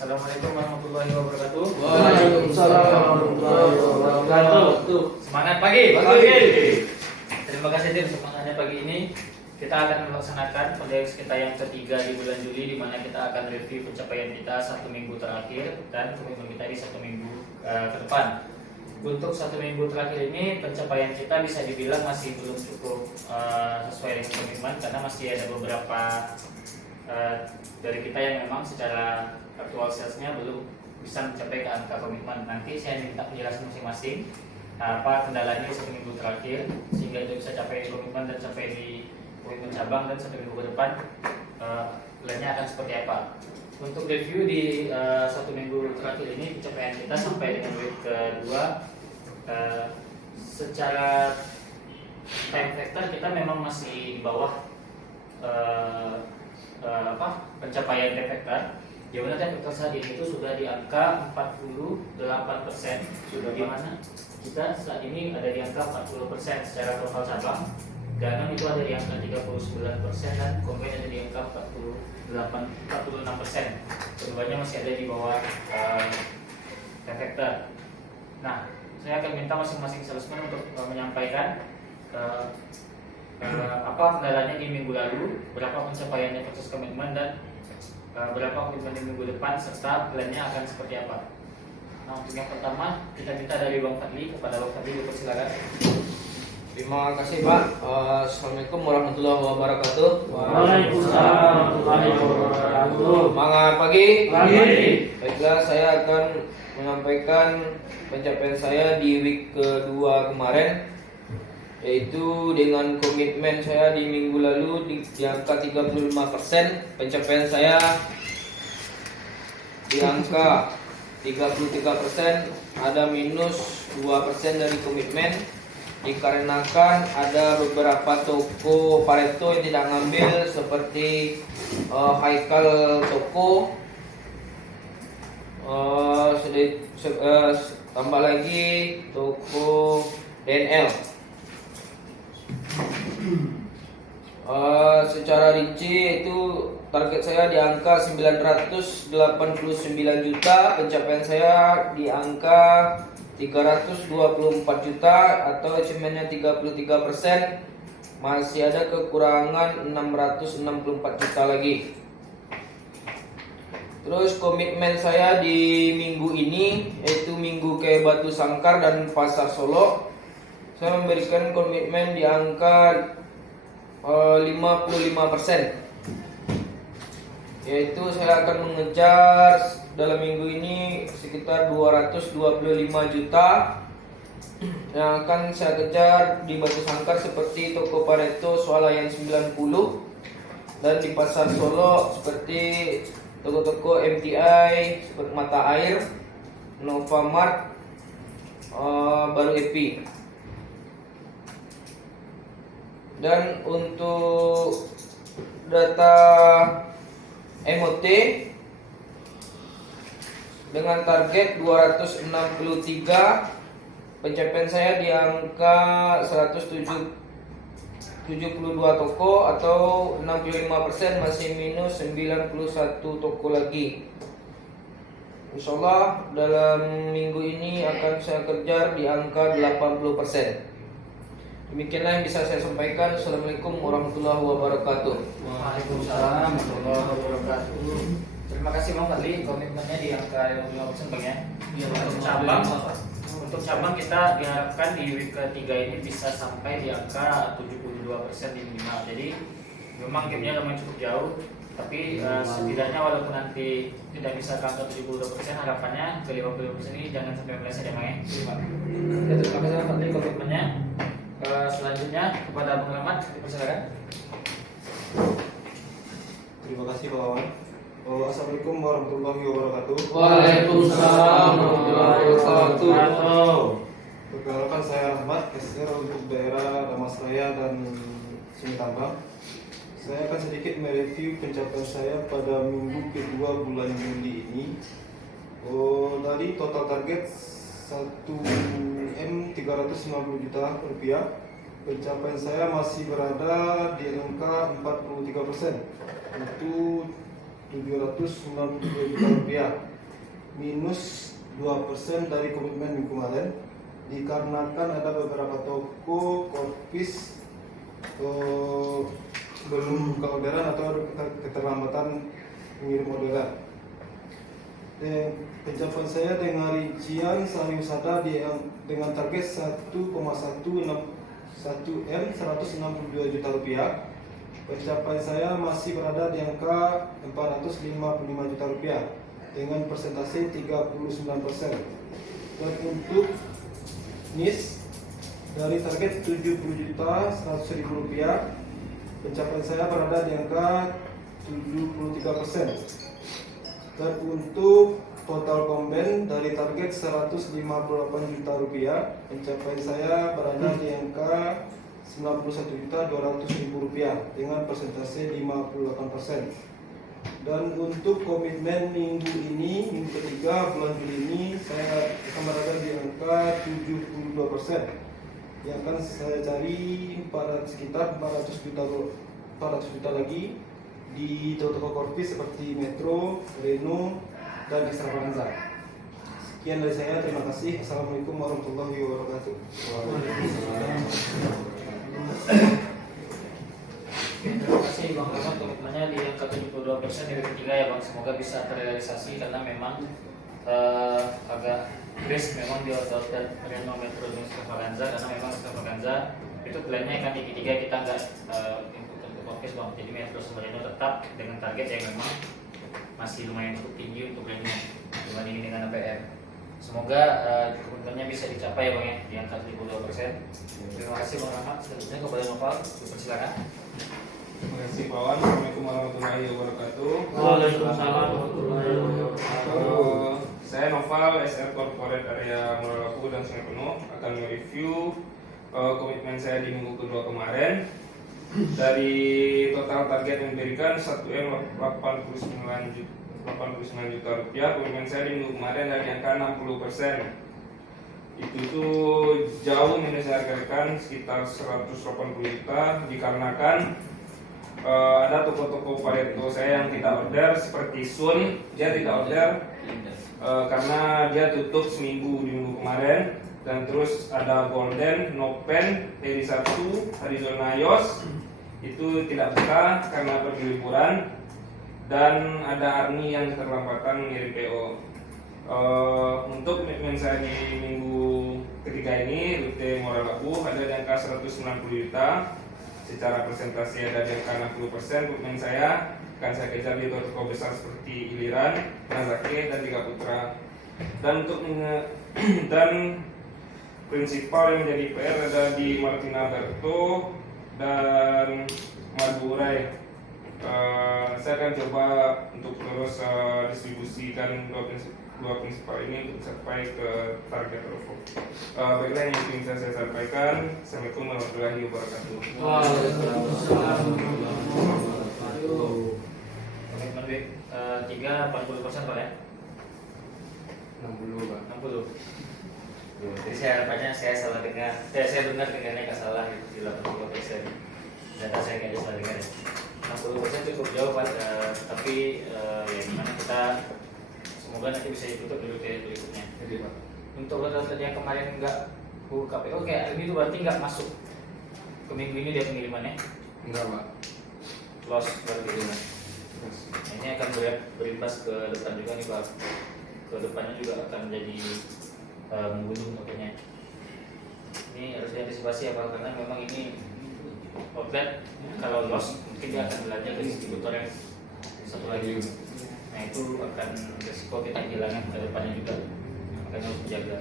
Assalamualaikum warahmatullahi wabarakatuh. Waalaikumsalam warahmatullahi wabarakatuh. Semangat pagi. Terima kasih tim, semangatnya pagi ini. Kita akan melaksanakan project kita yang ketiga di bulan Juli, di mana kita akan review pencapaian kita 1 minggu terakhir dan komitmen kita di 1 minggu ke depan. Untuk 1 minggu terakhir ini pencapaian kita bisa dibilang masih belum cukup sesuai dengan komitmen, karena masih ada beberapa dari kita yang memang secara actual salesnya belum bisa mencapai ke angka komitmen. Nanti saya minta penjelasan masing-masing apa kendalanya di 1 minggu terakhir sehingga itu bisa capai komitmen dan capai di komitmen cabang, dan 1 minggu ke depan plannya akan seperti apa. Untuk review di 1 minggu terakhir ini pencapaian kita sampai dengan week kedua, secara time factor kita memang masih di bawah pencapaian time factor. Di mana time factor saat ini itu sudah di angka 48%, sudah di mana kita saat ini ada di angka 40% secara total cabang. Dagang itu ada di angka 39% dan combine ada di angka 46%. Keduanya masih ada di bawah time factor. Nah, saya akan minta masing-masing salesman untuk menyampaikan apa kendalanya di minggu lalu, berapa pencapaiannya versus komitmen, dan berapa komitmen di minggu depan, serta plannya akan seperti apa. Nah, untuk yang pertama kita minta dari Bang Fadli. Kepada Bang Fadli, silakan. Terima kasih Pak. Assalamualaikum warahmatullahi wabarakatuh. Waalaikumsalam warahmatullahi wabarakatuh. Semangat pagi. Pagi. Baiklah, saya akan menyampaikan pencapaian saya di week kedua kemarin, yaitu dengan komitmen saya di minggu lalu di angka 35%, pencapaian saya di angka 33%, ada minus 2% dari komitmen, dikarenakan ada beberapa toko Pareto yang tidak ngambil, seperti Haikal Toko, tambah lagi toko DNL. Secara rinci itu target saya di angka 989 juta, pencapaian saya di angka 324 juta atau achievementnya 33%. Masih ada kekurangan 664 juta lagi. Terus komitmen saya di minggu ini, yaitu minggu ke Batu Sangkar dan Pasar Solo, saya memberikan komitmen di angka 55%, yaitu saya akan mengejar dalam minggu ini sekitar 225 juta yang akan saya kejar di Batu Sangkar, seperti toko Pareto Swalayan 90, dan di Pasar Solo seperti toko-toko MTI seperti Mata Air, Novamart, Baru Epi. Dan untuk data MOT dengan target 263, pencapaian saya di angka 172 toko atau 65%, masih minus 91 toko lagi. Insyaallah dalam minggu ini akan saya kejar di angka 80%. Demikianlah yang bisa saya sampaikan. Assalamualaikum warahmatullahi wabarakatuh. Waalaikumsalam warahmatullahi wabarakatuh. Terima kasih Bang Fadli, komitmennya di angka 55% Bang ya. Untuk cabang kita diharapkan di week ketiga ini bisa sampai di angka 72% di minimal. Jadi memang gamenya lumayan cukup jauh, tapi setidaknya walaupun nanti tidak bisa ke angka 72%, harapannya ke 55% ini jangan sampai meleset ya Bang ya. Terima kasih Bang Fadli komitmennya. Selanjutnya kepada Bang Rahmat, dipersilakan. Terima kasih Pak Wawan. Assalamualaikum warahmatullahi wabarakatuh. Waalaikumsalam warahmatullahi wabarakatuh. Perkenalkan, saya Rahmat, SR untuk daerah Damasraya dan Simitambang. Saya akan sedikit mereview pencapaian saya pada minggu kedua bulan Juli ini. Tadi total target 1M350 juta rupiah. Pencapaian saya masih berada di angka 43%. Itu 792 juta rupiah, minus 2% dari komitmen minggu kemarin, dikarenakan ada beberapa toko korpis belum buka orderan atau keterlambatan mengirim orderan. Pencapaian saya dengan rincian sehari wisata dengan target 1,1M 162 juta rupiah. Pencapaian saya masih berada di angka 455 juta rupiah dengan persentase 39%. Dan untuk NIS dari target 70 juta 100 ribu rupiah, pencapaian saya berada di angka 73%. Dan untuk total komben dari target 158 juta rupiah, pencapaian saya berada di angka 91 juta 200 ribu rupiah dengan persentase 58%. Dan untuk komitmen minggu ketiga bulan Juli ini, saya akan berada di angka 72%, yang akan saya cari sekitar 400 juta lagi di toko-toko korpis seperti Metro, Reno, dan Extravaganza. Sekian dari saya, terima kasih. Assalamualaikum warahmatullahi wabarakatuh. Terima kasih Bang Rahmat, komitmennya di angka 72% dari ketiga ya Bang. Semoga bisa terrealisasi karena memang agak risk memang di order Reno, Metro, dan Extravaganza, karena memang Extravaganza itu plannya kan di ketiga kita nggak fokus Bang. Jadi Metro sama Reno tetap dengan target yang memang masih lumayan cukup tinggi untuk Reno dibandingin dengan APR. Semoga komitmennya bisa dicapai ya Bang ya, di angka 72%. Terima kasih Bang Rahmat. Selanjutnya kepada Noval, dipersilakan. Terima kasih Pak Wan. Assalamualaikum warahmatullahi wabarakatuh. Waalaikumsalam warahmatullahi wabarakatuh. Saya Noval, SR Corporate Area Muralaku dan Sungai Penuh akan mereview komitmen saya di minggu kedua kemarin. Dari total target yang diberikan 1M 89 juta rupiah, komitmen saya di minggu kemarin dari angka 60%. Itu tuh jauh minus hargakan sekitar 180 juta, dikarenakan ada toko-toko Pareto saya yang tidak order seperti Sun, dia tidak order karena dia tutup seminggu di minggu kemarin. Dan terus ada Golden, Nopen, Teddy 1, Arizona Yos itu tidak buka karena pergi liburan. Dan ada Army yang keterlambatan mengirim PO. Untuk komitmen saya di minggu ketiga ini, rute Muralaku ada di angka 190 juta. Secara presentasi ada di angka 60%. Komitmen saya akan saya kejar di toko besar seperti Iliran, Nazake, dan Tiga Putra. Dan untuk dan prinsipal yang menjadi PR ada di Martina Berto dan Madurai. Saya akan coba untuk terus distribusikan dua prinsipal ini untuk sampai ke target tersebut. Baiklah yang ingin saya sampaikan. Assalamualaikum warahmatullahi wabarakatuh. Waalaikumsalam warahmatullahi wabarakatuh. Komitmen B 3 40% Pak ya? 60 Pak. 60. Jadi saya harapannya saya salah dengar. Saya dengar dengarnya nggak salah di 80%. Data saya nggak salah dengar ya. 60% cukup jauh Pak, tapi ya gimana kita semoga nanti bisa ditutup dulu ke berikutnya. Jadi Pak. Untuk order yang kemarin nggak buka KPO kayak ini tuh berarti nggak masuk ke minggu ini dia pengirimannya. Enggak Pak. Loss berarti itu. Nah, ini akan berimbas ke depan juga nih Pak. Ke depannya juga akan menjadi menggulung tentunya. Ini harus diantisipasi ya Pak, karena memang ini outlet kalau loss mungkin dia akan belanja ke distributor yang satu lagi. Nah itu akan resiko kita kehilangan ke depannya juga, makanya harus menjaga.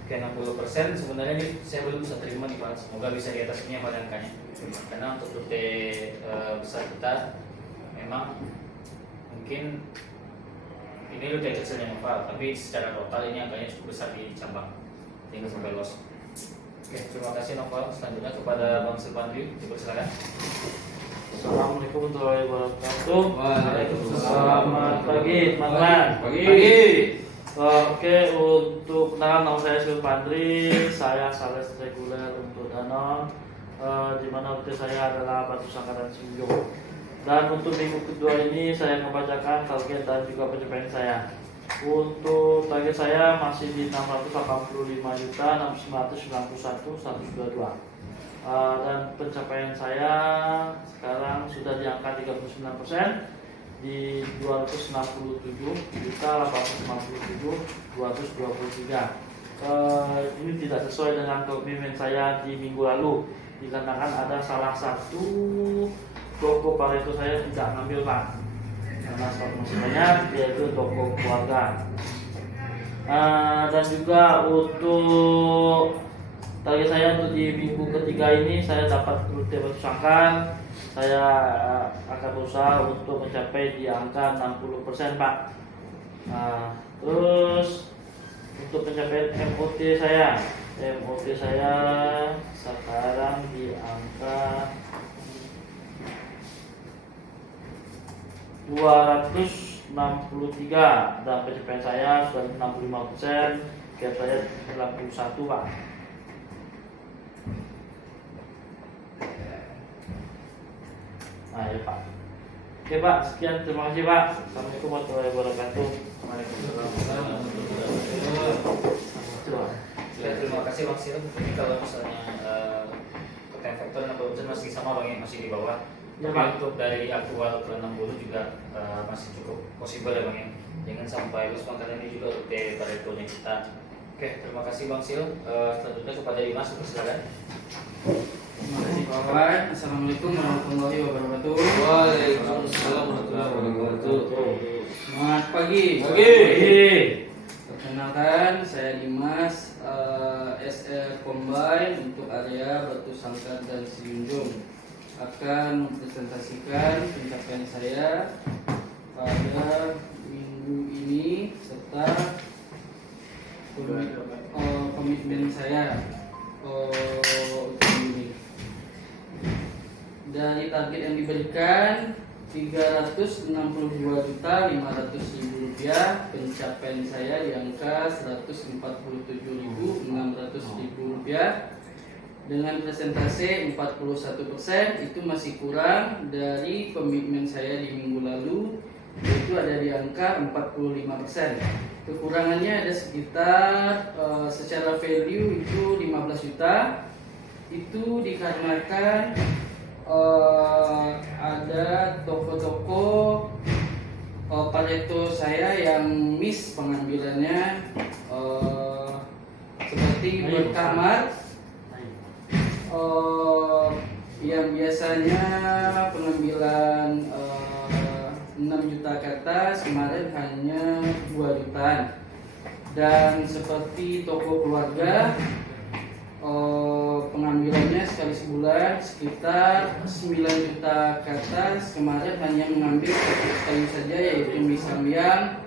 Oke 60% sebenarnya ini saya belum bisa terima nih Pak, semoga bisa di atas ini pada angkanya. Karena untuk rute besar kita memang mungkin ini rute kecilnya Pak, tapi secara total ini angkanya cukup besar di cabang sehingga sampai loss. Oke, terima kasih Novel. Selanjutnya kepada Bang Silvandri, dipersilakan. Assalamualaikum warahmatullahi wabarakatuh. Waalaikumsalam. Selamat pagi teman-teman. Pagi. Oke, untuk perkenalan nama saya Silvandri, saya sales reguler untuk Danone, di mana rute saya adalah Batu Sangkar dan Sinjung. Dan untuk minggu kedua ini saya akan bacakan target dan juga pencapaian saya. Untuk target saya masih di 685.991.122. Dan pencapaian saya sekarang sudah di angka 39% di 267.897.223. Ini tidak sesuai dengan komitmen saya di minggu lalu dikarenakan ada salah satu toko Pareto saya tidak ngambil Pak, karena stok masih banyak, yaitu toko keluarga. Dan juga untuk target saya untuk di minggu ketiga ini saya dapat rute batu sangkar. Saya akan berusaha untuk mencapai di angka 60% Pak. Terus untuk pencapaian MOT saya sekarang di angka 263 dan pencapaian saya sudah 65%, gap saya 91 Pak. Nah ya Pak. Oke Pak, sekian, terima kasih Pak. Assalamualaikum warahmatullahi wabarakatuh. Ya, terima kasih Bang Sil. Ini kalau misalnya total faktor 60% masih sama Bang, masih di bawah. Ya, Tapi Pak. untuk dari aktual ke 60 juga masih cukup possible ya Bang ya. Jangan sampai lupa karena ini juga rute Paretonya kita. Oke, terima kasih Bang Sil. Selanjutnya kepada Dimas, silakan. Terima kasih kawan. Assalamualaikum warahmatullahi wabarakatuh. Waalaikumsalam warahmatullahi wabarakatuh. Selamat pagi. Oke. Perkenalkan, saya Dimas, SE Combine untuk area Batu Sangkar dan Sijunjung. Akan mempresentasikan pencapaian saya pada minggu ini serta komitmen saya untuk ini. Dari target yang diberikan 362.500.000 rupiah, pencapaian saya di angka 147.600.000 rupiah dengan persentase 41%. Itu masih kurang dari komitmen saya di minggu lalu, yaitu ada di angka 45%. Kekurangannya ada sekitar secara value itu 15 juta. Itu dikarenakan ada toko-toko Pareto saya yang miss pengambilannya, seperti buat kamar yang biasanya pengambilan 6 juta ke atas, kemarin hanya 2 jutaan. Dan seperti toko keluarga, pengambilannya sekali sebulan sekitar 9 juta ke atas, kemarin hanya mengambil satu kali saja, yaitu mie samyang.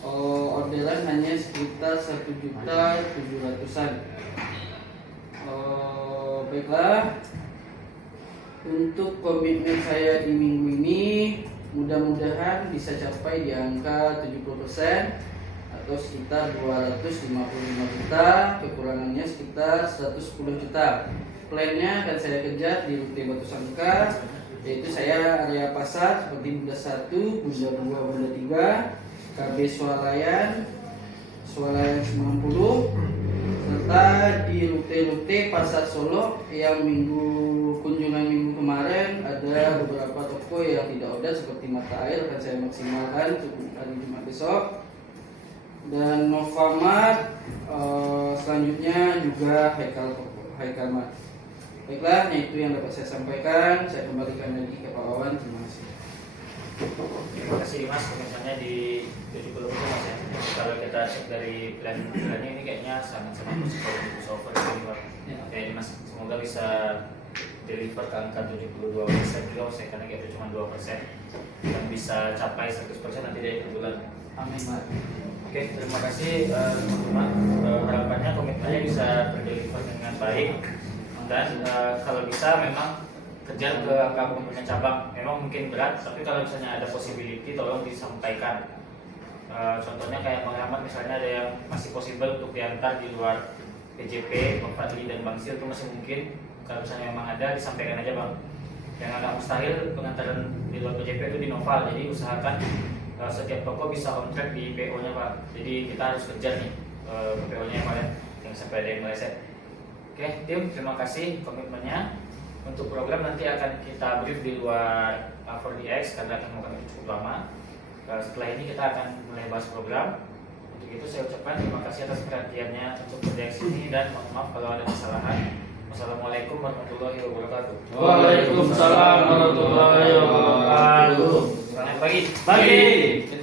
Orderan hanya sekitar 1.700.000-an. Baiklah, untuk komitmen saya di minggu ini mudah-mudahan bisa capai di angka 70% atau sekitar 255 juta, kekurangannya sekitar 110 juta. Plannya akan saya kejar di rute Batu Sangkar, yaitu saya area pasar seperti Bunda 1, Bunda 2, Bunda 3, KB Swalayan 90, serta di rute-rute pasar Solo yang kunjungan minggu kemarin ada beberapa toko yang tidak order seperti Mata Air, akan saya maksimalkan untuk hari Jumat besok. Dan Novamart, selanjutnya juga Haikal Mart. Baiklah, itu yang dapat saya sampaikan. Saya kembalikan lagi ke Pak Wawan. Terima kasih. Terima kasih Dimas, komitmennya di 70% Mas ya. Kalau kita cek dari plannya ini kayaknya sangat-sangat possible untuk bisa over deliver. Oke Dimas, semoga bisa deliver ke angka 72% juga Mas ya, karena kita cuma 2% dan bisa capai 100% nanti dari bulan. Amin, Pak. Oke, terima kasih teman-teman. Harapannya komitmennya bisa berdeliver dengan baik dan kalau bisa memang kejar ke angka komitmen cabang. Memang mungkin berat, tapi kalau misalnya ada possibility tolong disampaikan. Contohnya kayak Bang Rahmat misalnya ada yang masih possible untuk diantar di luar PJP, Bang Fadli dan Bang Sil itu masih mungkin. Kalau misalnya memang ada disampaikan aja Bang. yang agak mustahil pengantaran di luar PJP itu di Noval. Jadi usahakan setiap toko bisa on track di PO-nya Pak. Jadi kita harus kejar nih PO-nya Pak ya, yang sampai ada yang meleset. Oke tim, terima kasih komitmennya. Untuk program nanti akan kita brief di luar 4DX karena akan memakan cukup lama. Setelah ini kita akan mulai bahas program. Untuk itu saya ucapkan terima kasih atas perhatiannya untuk 4DX ini dan mohon maaf kalau ada kesalahan. Wassalamualaikum warahmatullahi wabarakatuh. Waalaikumsalam warahmatullahi wabarakatuh. Selamat pagi. Pagi.